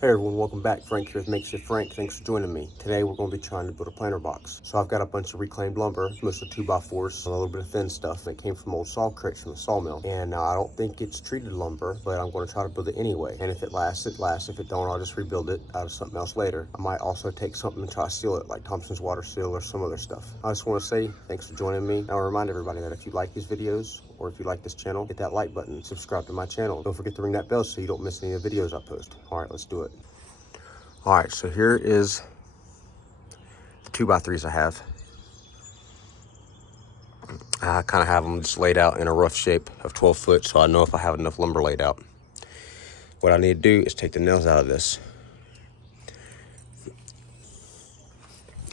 Hey everyone, welcome back. Frank here with Makeshift Frank. Thanks for joining me. Today we're going to be trying to build a planter box. So I've got a bunch of reclaimed lumber, mostly 2x4s, a little bit of thin stuff that came from old saw crates from the sawmill. And now I don't think it's treated lumber, but I'm going to try to build it anyway. And if it lasts, it lasts. If it don't, I'll just rebuild it out of something else later. I might also take something and try to seal it, like Thompson's Water Seal or some other stuff. I just want to say thanks for joining me. Now I remind everybody that if you like these videos, or if you like this channel, hit that like button, subscribe to my channel. Don't forget to ring that bell so you don't miss any of the videos I post. All right, let's do it. All right, so here is the 2x3s I have. I kind of have them just laid out in a rough shape of 12 foot, so I know if I have enough lumber laid out. What I need to do is take the nails out of this.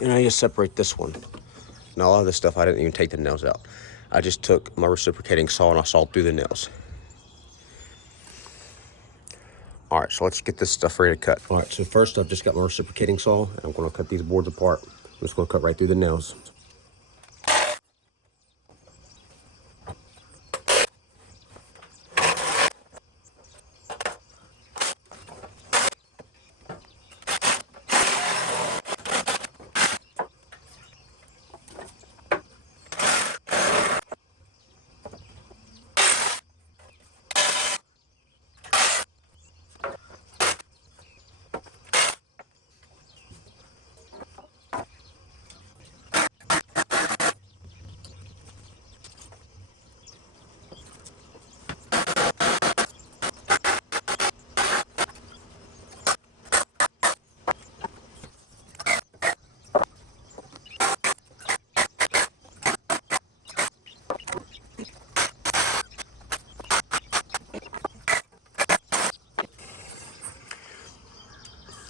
And I just separate this one. Now, a lot of this stuff, I didn't even take the nails out. I just took my reciprocating saw and I sawed through the nails. All right, so let's get this stuff ready to cut. All right, so first I've just got my reciprocating saw, and I'm gonna cut these boards apart. I'm just gonna cut right through the nails.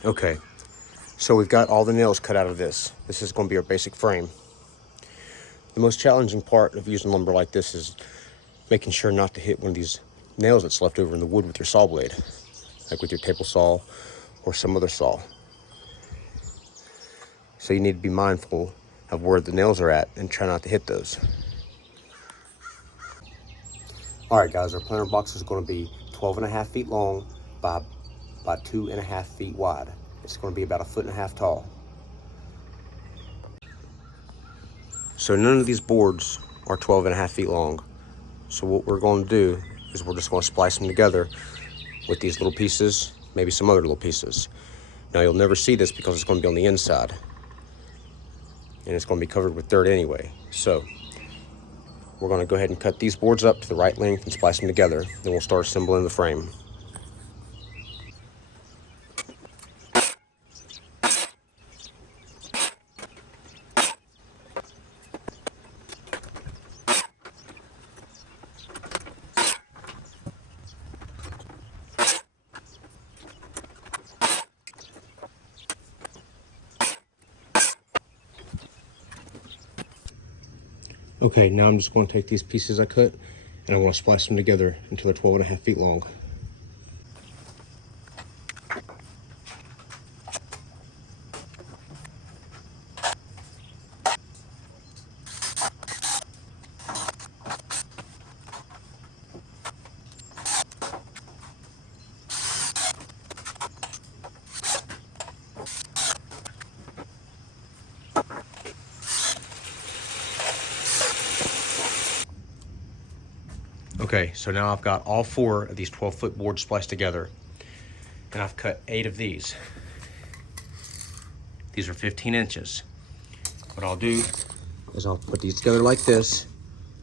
Okay, so we've got all the nails cut out of this. This is gonna be our basic frame. The most challenging part of using lumber like this is making sure not to hit one of these nails that's left over in the wood with your saw blade, like with your table saw or some other saw. So you need to be mindful of where the nails are at and try not to hit those. All right, guys, our planter box is going to be 12.5 feet long by 2.5 feet wide. It's going to be about 1.5 feet tall. So none of these boards are 12.5 feet long. So what we're going to do is we're just going to splice them together with these little pieces, maybe some other little pieces. Now you'll never see this because it's going to be on the inside, and it's going to be covered with dirt anyway. So we're going to go ahead and cut these boards up to the right length and splice them together. Then we'll start assembling the frame. Okay, now I'm just going to take these pieces I cut and I'm going to splice them together until they're 12.5 feet long. Okay, so now I've got all 4 of these 12-foot boards spliced together, and I've cut 8 of these. These are 15 inches. What I'll do is I'll put these together like this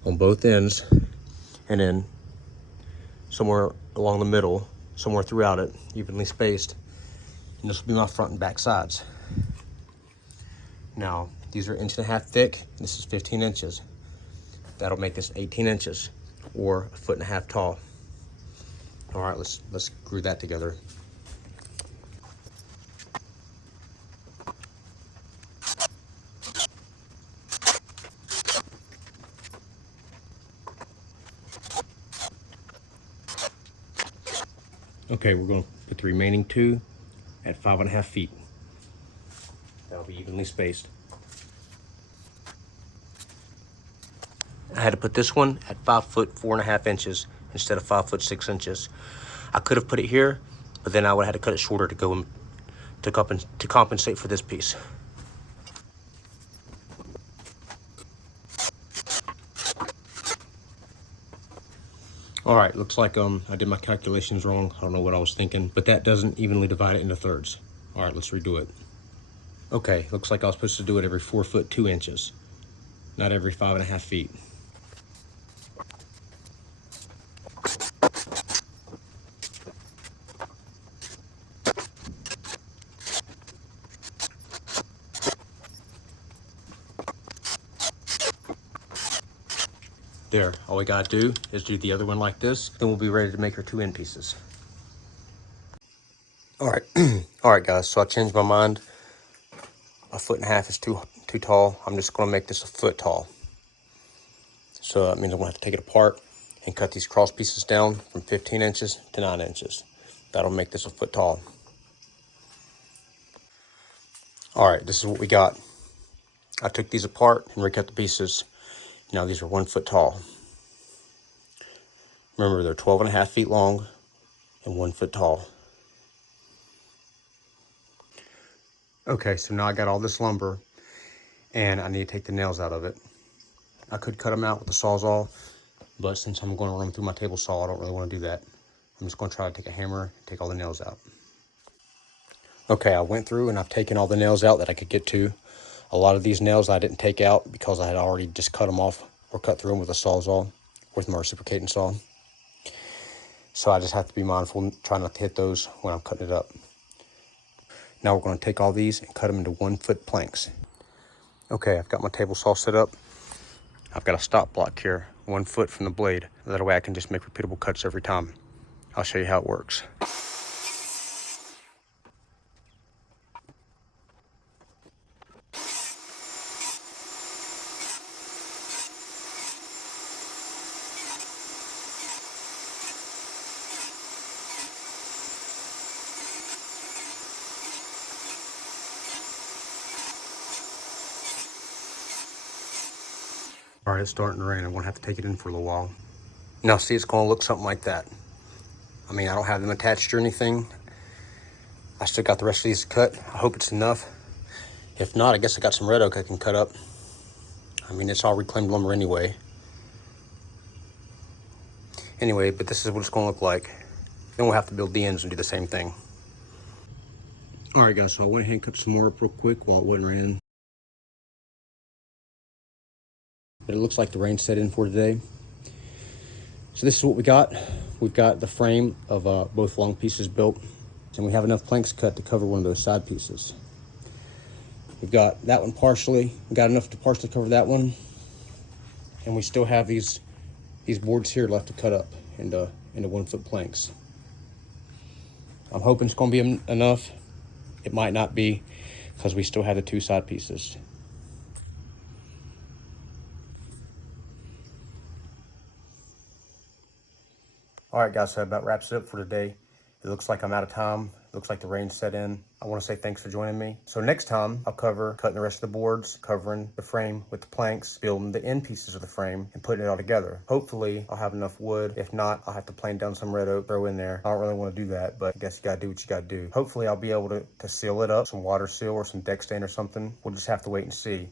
on both ends, and then somewhere along the middle, somewhere throughout it, evenly spaced, and this will be my front and back sides. Now, these are 1.5 inches thick, this is 15 inches. That'll make this 18 inches. Or 1.5 feet tall. All right, let's glue that together. Okay, we're going to put the remaining 2 at 5.5 feet. That'll be evenly spaced. I had to put this one at 5 foot 4.5 inches instead of 5 foot 6 inches. I could have put it here, but then I would have had to cut it shorter to go and to compensate for this piece. All right, looks like I did my calculations wrong. I don't know what I was thinking, but that doesn't evenly divide it into thirds. All right, let's redo it. Okay, looks like I was supposed to do it every 4 foot 2 inches, not every 5.5 feet. There, all we gotta do is do the other one like this, then we'll be ready to make our 2 end pieces. All right, all right guys, so I changed my mind. 1.5 feet is too tall. I'm just gonna make this 1 foot tall. So that means I'm gonna have to take it apart and cut these cross pieces down from 15 inches to 9 inches. That'll make this 1 foot tall. All right, this is what we got. I took these apart and recut the pieces. Now these are 1 foot tall. Remember, they're 12.5 feet long and 1 foot tall. Okay, so now I got all this lumber and I need to take the nails out of it. I could cut them out with the Sawzall, but since I'm going to run them through my table saw, I don't really want to do that. I'm just going to try to take a hammer and take all the nails out. Okay, I went through and I've taken all the nails out that I could get to. A lot of these nails I didn't take out because I had already just cut them off or cut through them with a Sawzall, with my reciprocating saw. So I just have to be mindful and try not to hit those when I'm cutting it up. Now we're going to take all these and cut them into 1 foot planks. Okay, I've got my table saw set up. I've got a stop block here, 1 foot from the blade. That way I can just make repeatable cuts every time. I'll show you how it works. All right, it's starting to rain. I'm gonna have to take it in for a little while. Now see, it's gonna look something like that. I mean, I don't have them attached or anything. I still got the rest of these cut. I hope it's enough. If not, I guess I got some red oak I can cut up. I mean, it's all reclaimed lumber anyway. Anyway, but this is what it's gonna look like. Then we'll have to build the ends and do the same thing. All right, guys, so I went ahead and cut some more up real quick while it wasn't raining. But it looks like the rain set in for today. So this is what we got. We've got the frame of both long pieces built, and we have enough planks cut to cover one of those side pieces. We've got that one partially. We got enough to partially cover that one, and we still have these boards here left to cut up into 1 foot planks. I'm hoping it's going to be enough. It might not be, because we still have the 2 side pieces. All right, guys, so that about wraps it up for today. It looks like I'm out of time. It looks like the rain set in. I want to say thanks for joining me. So next time, I'll cover cutting the rest of the boards, covering the frame with the planks, building the end pieces of the frame, and putting it all together. Hopefully, I'll have enough wood. If not, I'll have to plane down some red oak, throw in there. I don't really want to do that, but I guess you got to do what you got to do. Hopefully, I'll be able to seal it up, some water seal or some deck stain or something. We'll just have to wait and see.